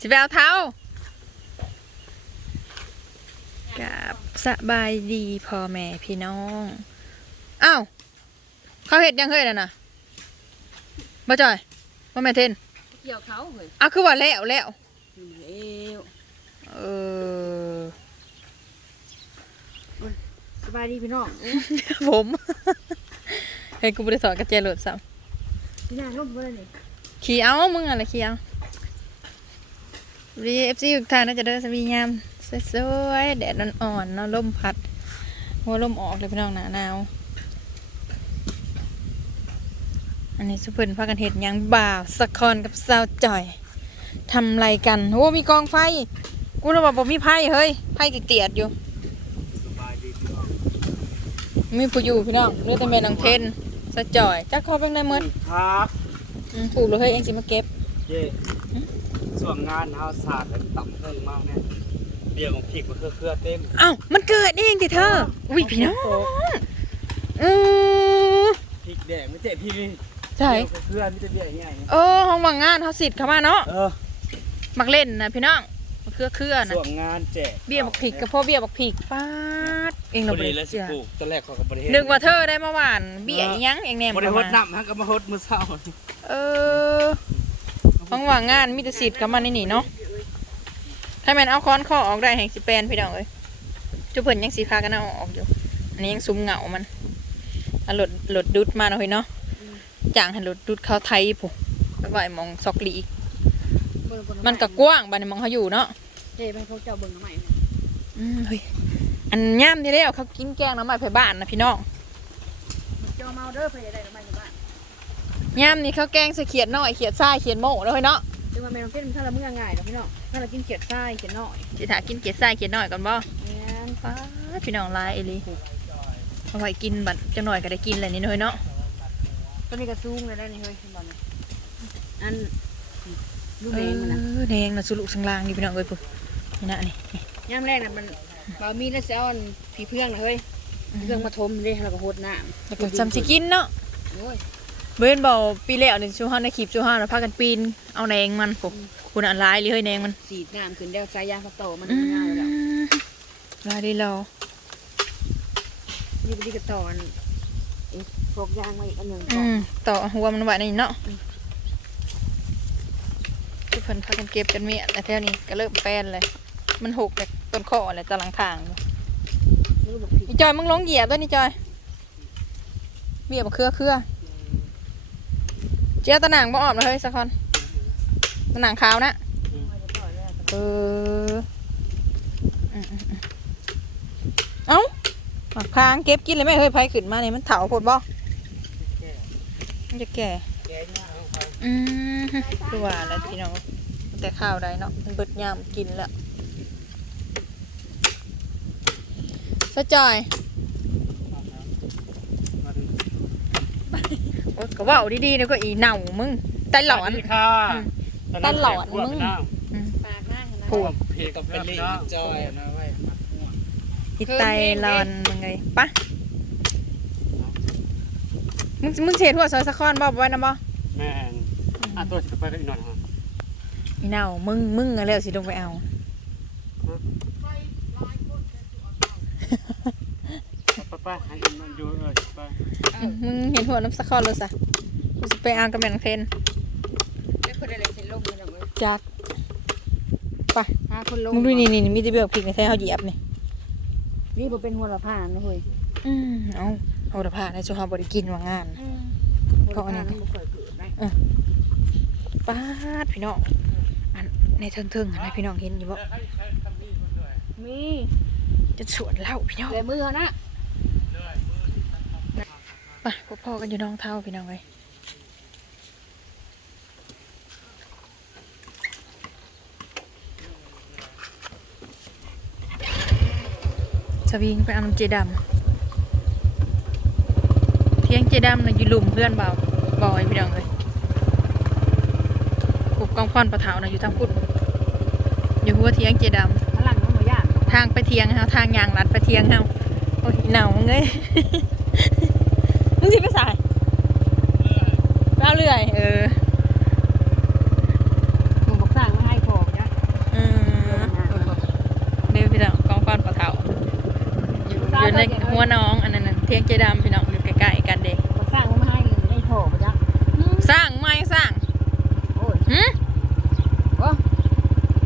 สิไปเอาเท้ากับสบายดีพ่อแม่พี่น้องอ้าวเขาเห็ดยังเฮ้ยน่ะนะบ่จอยบ่แม่เทนเกี่ยวเขาเฮ้ยอ้าวคือว่าแล้วแล้วอยู่แล้วเออสบายดีพี่น้องโอ้ผมเฮ้ยกูบ่ได้ถอดกระเจรถซ้พี่นางร่มเพื่อนนี่ำขี่เอามึงอะไรขี่เอา วีเอฟซีทุกท่านน่าจะเดินสวีงามสวยๆแดดอ่อนๆเนาะลมพัด หัวลมออกเลยพี่น้องหนาหนาวอันนี้สุเพิ่นพากันเห็ดหยังบ่าวสะคอนกับสาวจ่อยทำไรกันโอ้มีกองไฟ กูระบอกบ่มีไพ่เฮ้ยไพ่เตียดๆอยู่มีผู้อยู่พี่น้องเรือแต่แม่นางเทนสะจ่อยจักเขาเป็นได้หมดครับอืมปลูกเลยเฮ้ยเองสิมาเก็บเย่ ส่วนงานเฮาศาสตร์ต่ำเพิ่งมากเนี่ยเบี้ยของพริกมันเครือๆเต็มเอ้ามันเกิดเองติเธอ อุ้ยพี่น้องอือพริกแดงไม่เจ็บพี่นี่ใช่เครือๆไม่จะเบี้ยใหญ่เออห้องว่างงานเขาสิทธิ์เข้ามาเนาะเออมักเล่นนะพี่น้องมะเครือเครือนะส่วนงานแจกเบี้ยบักผิกกับพ่อเบี้ยบักผิกป้าดเองพเราอบ่ดีได้แล้วสิเสียปลูกตอนแรกเขาก็บริเฮ็ดนึกว่าเธอได้มาหวานเบี้ยอิหยังเองแนมบริเข้าเฮ็ดมาน้ำฮะก็มาฮดมื้อเช้าเออ ห้องว่างงานมีแต่สิทธิ์เข้ามาในนี่เนาะถ้าแมนเอาค้อนข้อออกได้แห่งสิแปนพี่น้องเอ้ยจุเพิ่นยังสีพากันเอาออกอยู่ อันนี้ยังซุ้มเหงามันอะหลดหลดดุดมาหน่อยเนาะจางให้หลดดุดเข้าไทยผู้ไปไหวมองซอกลีอีก มันก็กว้างบัดนี้มองเขาอยู่เนาะเด้ไปให้เขาเจ้าเบิ่งใหม่อืมเฮ้ยอันย่ามที่แล้วเขากินแกงน้ำมันไผ่บ้านนะพี่น้องเจ้าเมาเด้อเพื่อจะได้ใหม่บ้าน ย่ามนี่เขาแกงใส่เขียดน้อยเขียดทรายเขียดโม่แล้วเฮ้ยเนาะถึงว่าแม่น้องเต้นมันถ้าเราเมื่อง่ายเนาะพี่น้องถ้าเรากินเขียดทรายเขียดน้อยสิถากินเขียดทรายเขียดน้อยก่อนบ่แม่นป้าดพี่น้องหลายเอหลีเอาไว้กินบัดจังหน่อยก็ได้กินแหละนี่เฮ้ยเนาะตัวนี้ก็สูงเลยได้นี่เฮ้ยคุณบอลอันลูกเอแดงมันนะอแดงนะสุลุสังลางนี่พี่น้องเอ้ยปุ๊นี่นะนี่ย่ามแรกน่ะมันบามีแล้วเสียอันผีเพื่องนะเฮ้ยเพื่องมาทมเลยแล้วก็โหดน้แล้วก็จำสิกินเนาะำโอ้ย เว้นบอกปีแล้วนี่ชูเฮาในคลิปชูเฮาน่ะพากันปีนเอาแนงมันพวกคุณอันร้ายเลยเฮ้ยแนงมันสีดน้ำขึ้นเดียวสายยางเขาโตมันอืง่ายแล้วมลายดีเรานี่ไปดีกับต่ออันอีกพวกยางมาอีกอันหนึ่งอืมต่อหัวมันไว้ในนี่เนาะทุกคนพากันเก็บกันเมียแต่แถวนี้ก็เริ่มแปลนเลย มันหกจากต้นข้ออะไรตะหลังทางอยู่นี่ก็บอกผิดอีจอยมึงลงเหยียบด้วยนี่จอยเหยียบเครือเครือ เจ้าตะหนังบ่ออมนะเฮ้ยสักคนตะหนังขาวนะเอออืมอืมอืมเอ้าหมักพางเก็บกินเลยไหมเฮ้ยไผขึ้นมาเนี่ยมันเถาโพดบ่มันจะแก่แกงเนี่ยเอาไปอืมคือว่าแล้วพี่น้องแต่ข้าวได้เนาะมันเบิดยามกินแล้วสะจอย มาดู โอ๊ยก็เว่าดีๆนะก็อีเหน่ามึงแต่หลอน สวัสดีค่ะอืมตอนตนั้นลอดแจกพวกมึงน้าปากหน้าเห็นไหมผูกเพกกับเป็นลี่จอยนะเว้ยอีไตลอนมึงไงปะมึงมึงเสียทั่วซอยสะคอนบ่บ่ไว้นะบ่แม่งอะตัวจะไปกันอีกหน่อยฮะอีเหน่ามึงมึงอะแล้วสิลงไปเอา ไปไปให้มันอยู่เออไปมึงเห็นหัวน้ำสะคอนเลยสะกูจะไปเอากับแมงเทนแล้วคนอะไรเซ็นลงเลยนะเว้ยจักไปหาคนลงมึงดูนี่นี่นี่มีแต่เบี้ยพริกในแท้เขาเหยียบนี่นี่บ่เป็นหัวละผ่านนะเฮ้ยอืมเอาเอาละผ้าในช่วงเขาบริกินว่างานหัวละผ่านมันบ่เคยเกิดได้ป้าดพี่น้องอันในเทิงๆอันไหนพี่น้องเห็นอยู่บ่มีจะสวนเหล้าพี่น้องเลยมือเขานะไปพบพ่อกันอยู่น้องเท่าพี่น้องเลยสวิงไปเอาน้ำเจดำเที่ยงเจดำนะอยู่หลุมเพื่อนเบาบอยพี่น้องเลยปลูกกองพอนปะเถานะอยู่ทางพุทธอยู่หัวเที่ยงเจดำพลังมันบ่ยากทางไปเทียงเฮาทางยางลัดไปเทียงเฮาโอ้ยหนาวเงย มึงสิไปสเปล่าเรือย เออมึบอกสร้างมาให้ของนะเออเดี๋ยวพี่น้องกองก้อนปลาเต่าอยู่อในหัวน้องอันนั้นเทียงเจดำพี่น้องอยู่ใกล้ๆกันเด็กบอกสร้างไม่ให้ให้ของนะสร้างไม่สร้างโอ้ยหืมโอ้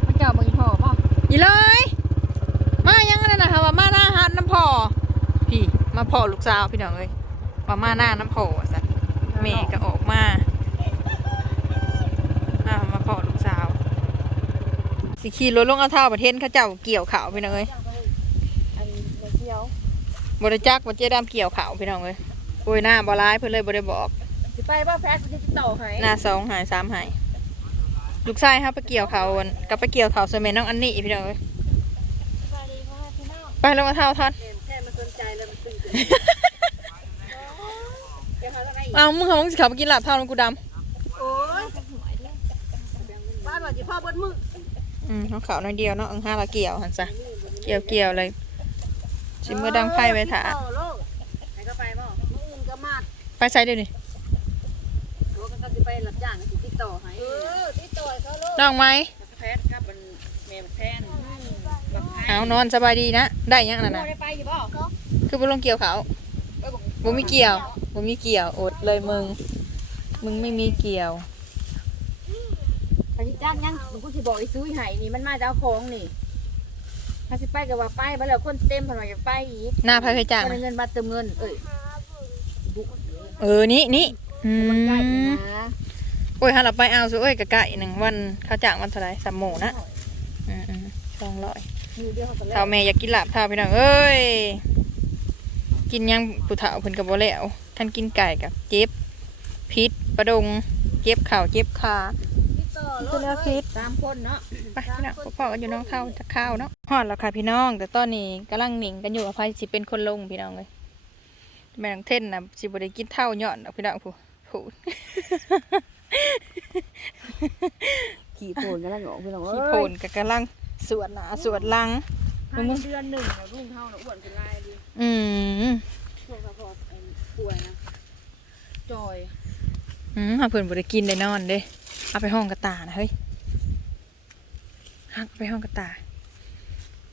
มัเจ้ามึงพอป่ะอีเลย มายังไงนะครับว่ามาหน้าฮันน้ำพอพี่มาพอลูกสาวพี่น้องเลย ว่ามาหน้าน้ำพอสัตว์แม่ก็ออกมาอ่ามาพอลูกสาว สิขี่รถลงเอาเท่าประเทศเขาเจ้าเกี่ยวข่าวพี่น้องเลยอันนี้เที่ยวบริจักว่าเจ๊ดำเกี่ยวข่าวพี่น้องเลยโอ้ยหน้าบ่ร้ายเพิ่นเลยบ่ได้บอกสิไปบ่แฟนจะติดต่อให้หน้าสองหายสามหายลูกชายครับไปเกี่ยวเขาวันกลับไปเกี่ยวเขาสมัยน้องอันนี้พี่น้องเอ้ยสวัสดีพ่อพี่น้องไปลงมาเท่าทอนแค่มาสนใจแล้วมันตึงตึง เดี๋ยวเขาจะได้เอามึงเขามึงสิเขาไปกินลาบเท่าน้องกูดโอ้ยบ้านว่าสิพ่อบนมือำอืมเขาเขาหน่อยเดียวเนาะอังห้าละเกี่ยวหันซะเกี่ยวเกี่ยวเลยชิมมือดังไพ่ไปถ่าลูกไหนก็ไปบ่มื้ออื่นก็มาดไปใส่เดี๋ยวนี้ตัวก็สิไปรับจ้างสิติดต่อให้เออติดต่อให้เขาลูกน้องไหมแพทย์ครับมันแม่มันแพนบักไเอานอนสบายดีนะได้ยังนั่นม่น่ะได้ไปอยู่บ่คือบ่ลงเกี่ยวเขาเออ บอกบ่มีเกี่ยวบ่มีเกี่ยวอดเลยมึง มึงไม่มีเกี่ยวไปจ้างยังกูสิบอกไอ้ซื้อให้นี่มันมาจะเอาของนี่ถ้าสิไปก็ว่าไปบ่แล้วคนเต็มเพิ่นว่าจะไปอีกหน้าพายเคยจ้างมันนะเงินมาเติมเงิน เอ้ยบุเออนี่นี่อืมันใกล้มนะโอ้ยฮาเราไปเอาสุเอ้ยกะไก่หนึ่งวันเขาจ้างวันเท่าไหรสามหมูนะอืมอืมสองร้อยมือเดียวเขาก็แล้เท่าวแม่อยากกินลาบเท่าพี่น้องเอ้ย กินยังผู้เฒ่าเพิ่นกับบ่แล้วท่านกินไก่กับเจ็บพิษประดงเจ็บเข่าเจ็บขาตัวเนื้อคิดสามคนเนาะไปพี่น้องพ่อๆกันอยู่น้องเท่าจะข้าวเนาะฮอดแล้วค่ะพี่น้อง แต่ตอนนี้กำลังหนิงกันอยู่อภัยสิเป็นคนลงพี่น้องเลยแม่น้องเท่นน่ะสิบ่ได้กินเท่าย่อนดอกพี่น้องผู้ผู้ขี่โผล่กันแล้วเหรอพี่น้องขี้โพนก็กำลังสวดหนาสวดหลัง ให้เดือนหนึ่งแล้วรุ่งเท่าน่ะอ้วนเป็นลายดีอืมช่วงสะพอไอ้ป่วยนะจอยอืมเอาเพิ่นบ่ได้กินได้นอนเด้เอาไปห้องกระตานะเฮ้ยฮักไปห้องกระตา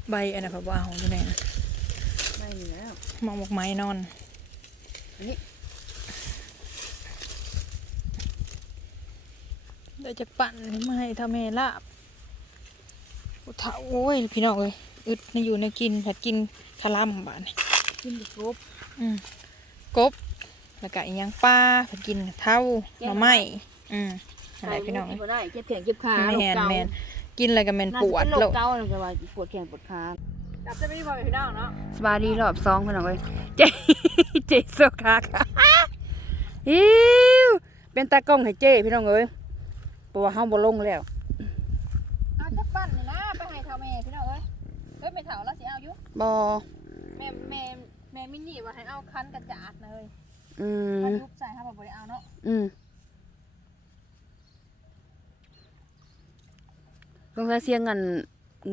ใบอันนั้นเขาบ่เอาอยู่ไหนนะไม่มีแล้วมองบอกไม้นอนอันนี้เดี๋ยวจะปั่นมาให้ทำแม่ลาบโอ้เฒ่าโอ้ยพี่น้องเอ้ย อึดในอยู่ในกินผัดกินคาร่ำบาดนี่กินดิครบอืมกบแล้วก็อีหยังปลาผัดกินเท่าหน่อไม้อืมอะไรพี่น้องกินบ่ได้เจ็บแขนเจ็บขาแมโรคนเกาแมนกินอะไรก็แมนน่าปจะวดเป็นโรโลคดเกาเลยก็ว่าปวดแขนปวดขาจับจะไม่พอพี่น้องเนาะสบายดีรอบสองพี่น้องเอ้ยเจเจโซคาค่ะอิวเป็นตากล้องให้เจพี่น้องเอ้ยเพราะว่าเฮาบ่ลงแล้ว เอาจะปั่นนี่นะไปให้เท่าแม่พี่น้องเอ้ยเฮ้ยไม่เท่าแล้วสิเอาอยู่บ่แม่แม่แม่มินี่ว่าให้เอาคันกระจาดนะเฮ้ยอืคันมยุบใส่ให้บ่บ่ได้เอาเนาะอืมลงใส่เสียงกัน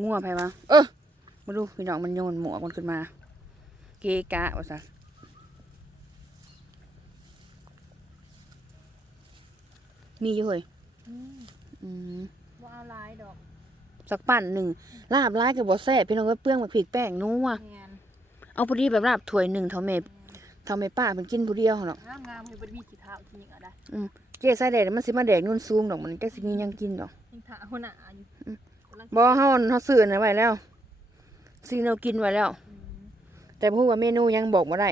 งัวไผมาเออมาดูพี่น้องมันโยนหมวกมันขึ้นมา เกะกะว่าซะมีอยู่เฮ้ยอืม สักปั่นหนึ่งลาบลายกับบ่แซ่บพี่น้องก็เปลื้องมาพริกแป้งนัวแม่นเอาพอดีแบบลาบถ้วยหนึ่งเท่าเมบเท่าเมป้าเป็นกินผู้เดียวหั่นหรอกงามงามๆให้บ่ได้มีกี่เท้าทีก็ได้เจ๊ใส่แดดมันสิมาแดกนุ่นซูมดอกมันจักสิมีหยังกินดอกยิงถาหัวหน้าอยู่อืมกำลังบ่เฮาเฮาซื้ออันนั้นไว้แล้วสิ่งเรากินไว้แล้วอืมแต่บ่ฮู้ว่าเมนูยังบอกบ่ได้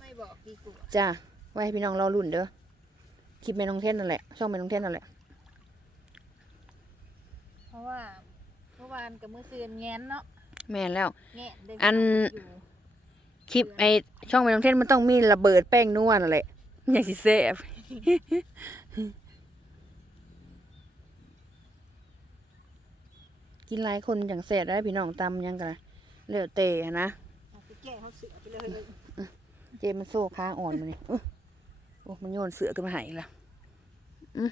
ไม่บอกดีกว่าจ้าไว้ให้พี่น้องรอรุ่นเด้อคลิปแม่น้องเทนนั่นแหละช่องแม่น้องเทนนั่นแหละเพราะว่าเมื่อ วานกับมื้อซืนแง้นเนาะแม่นแล้ว แง่เดิอัน อยู่คลิปไอช่องแม่น้องเทนมันต้องมีระเบิดแป้งนัวนั่นแหละอย่างสิแซ่บกินหลายคนอย่างแซ่บได้พี่น้องตำหยังกันนะเลือเตะนะเอาไปแก้เขาเสือไปเลยเจมันโซ่ค้างอ่อนมานี่อุ๊ยโอ้มันโยนเสือขึ้นมาใหายละอืม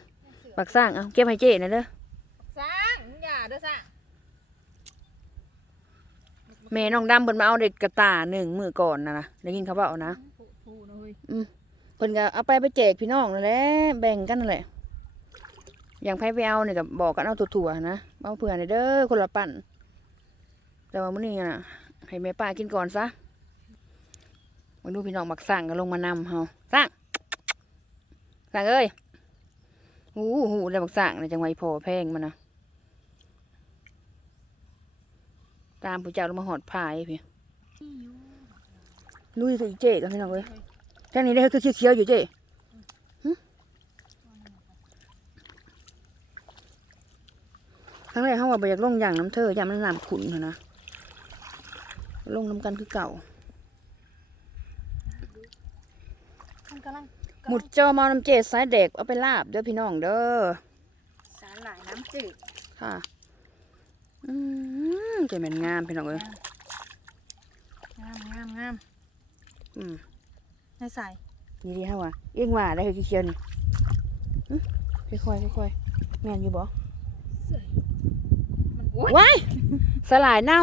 ปักสร้าง เอาเก็บให้เจนะเด้อ สร้างมึงอย่าเด้อสร้าง แม่น้องดำเพิ่นมาเอาเด็กกระตาหนึ่งมือก่อนนะนะได้ยินเขาบอกนะผู้ผู้นะเฮ้ยเพิ่นก็เอาไปไปแจกพี่น้องนั่นแหละแบ่งกันนั่นแหละ อย่างไผไปเอาเนี่ยก็บอกกันเอาถั่วๆนะเอาเผื่อหน่อยเด้อคนละปั่นแต่ว่ามื้อนี้น่ะ ให้แม่ป้ากินก่อนซะมาดูพี่น้องมักสั่งก็ลงมานำเฮาสั่งสั่งเอ้ยหูหูได้มักสั่งในจังหวัดพอแพงมันนะ ตามผู้เจ้าลงมาหอดพายพี่ลุยกับอีเจ๊กันพี่น้องเอ้ยแค่นี้ได้คือเคี้ยวๆอยู่เจ๊หึครั้งแรกเขาว่าบ่อยากลงอย่างน้ำเธออย่างมันน้ำขุ่นเถอะนะลงน้ำกันคือเก่ามันกำลังหมุดจอมอน้ำเจดสายเด็กเอาไปลาบเด้อพี่น้องเด้อสารหลายน้ำจืดค่ะอืมเจะเหม็นงามพี่น้องเอ้ยงามงามงามอืมให้ใส่นี่ดีฮะวะเอียงว่าได้คือเคียวๆนี่อื้อค่อยๆค่อยๆแม่นอยู่บ่มันโอ้ยว้ายสลายเน่า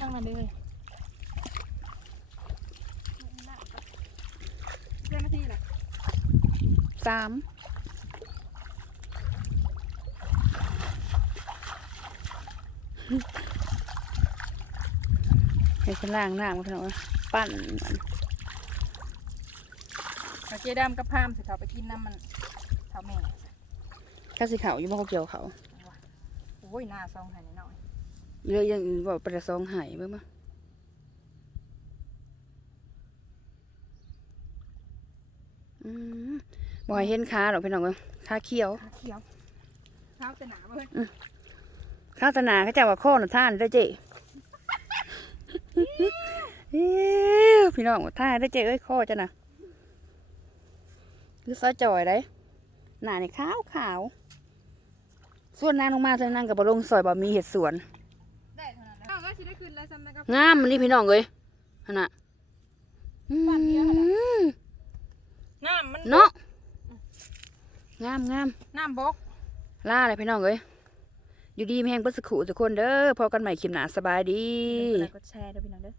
ตั้งมันเลยเจ้าหน้าที่น่ะสาม ให้ฉันล้างน้ำกันพี่น้องเอ้ยปั้นมันเอาเจดำกับพามสิเขาไปกินน้ำมันเขาแม่ข้าสิเขาอยู่บ่เขาเกี่ยวเขาโอ้ยหน้าซองใหันหน่อยเยอะอย่างอื่นบอกประซองหายเบิ่งมาอืมบ่ให้เห็นขาดอกพี่น้องเอ้ยขาเขียวขาเขียวเท้าจะหนาเพื่อน ข้าวตนาเขาจะว่าข้อหน่ะท่านได้อเจ๊เอ้วพี่น้องว่าท่านได้อเจ๊เอ้ยข้อจ้ะนะคือซอยจอยได้หน้านี่ขาวขาวส่วนนางลงมาเท่านั้นกับบลงซอยบะมีเห็ดสวนได้เท่านั้นแล้วก็สิได้คืนแล้วซ้ำนะครับงามมันนี่พี่น้องเอ้ยขนาดบ้านเดียวหั่นน่ะอืมน้ำมันเนาะงามงามน้ำบกล่าเลยพี่น้องเอ้ย อยู่ดีแห้งเพิ่สักขูทุกคนเด้อพอกันใหม่คลิปหนาสบายดีแล้วก็แชร์ด้วยพี่น้องเด้อ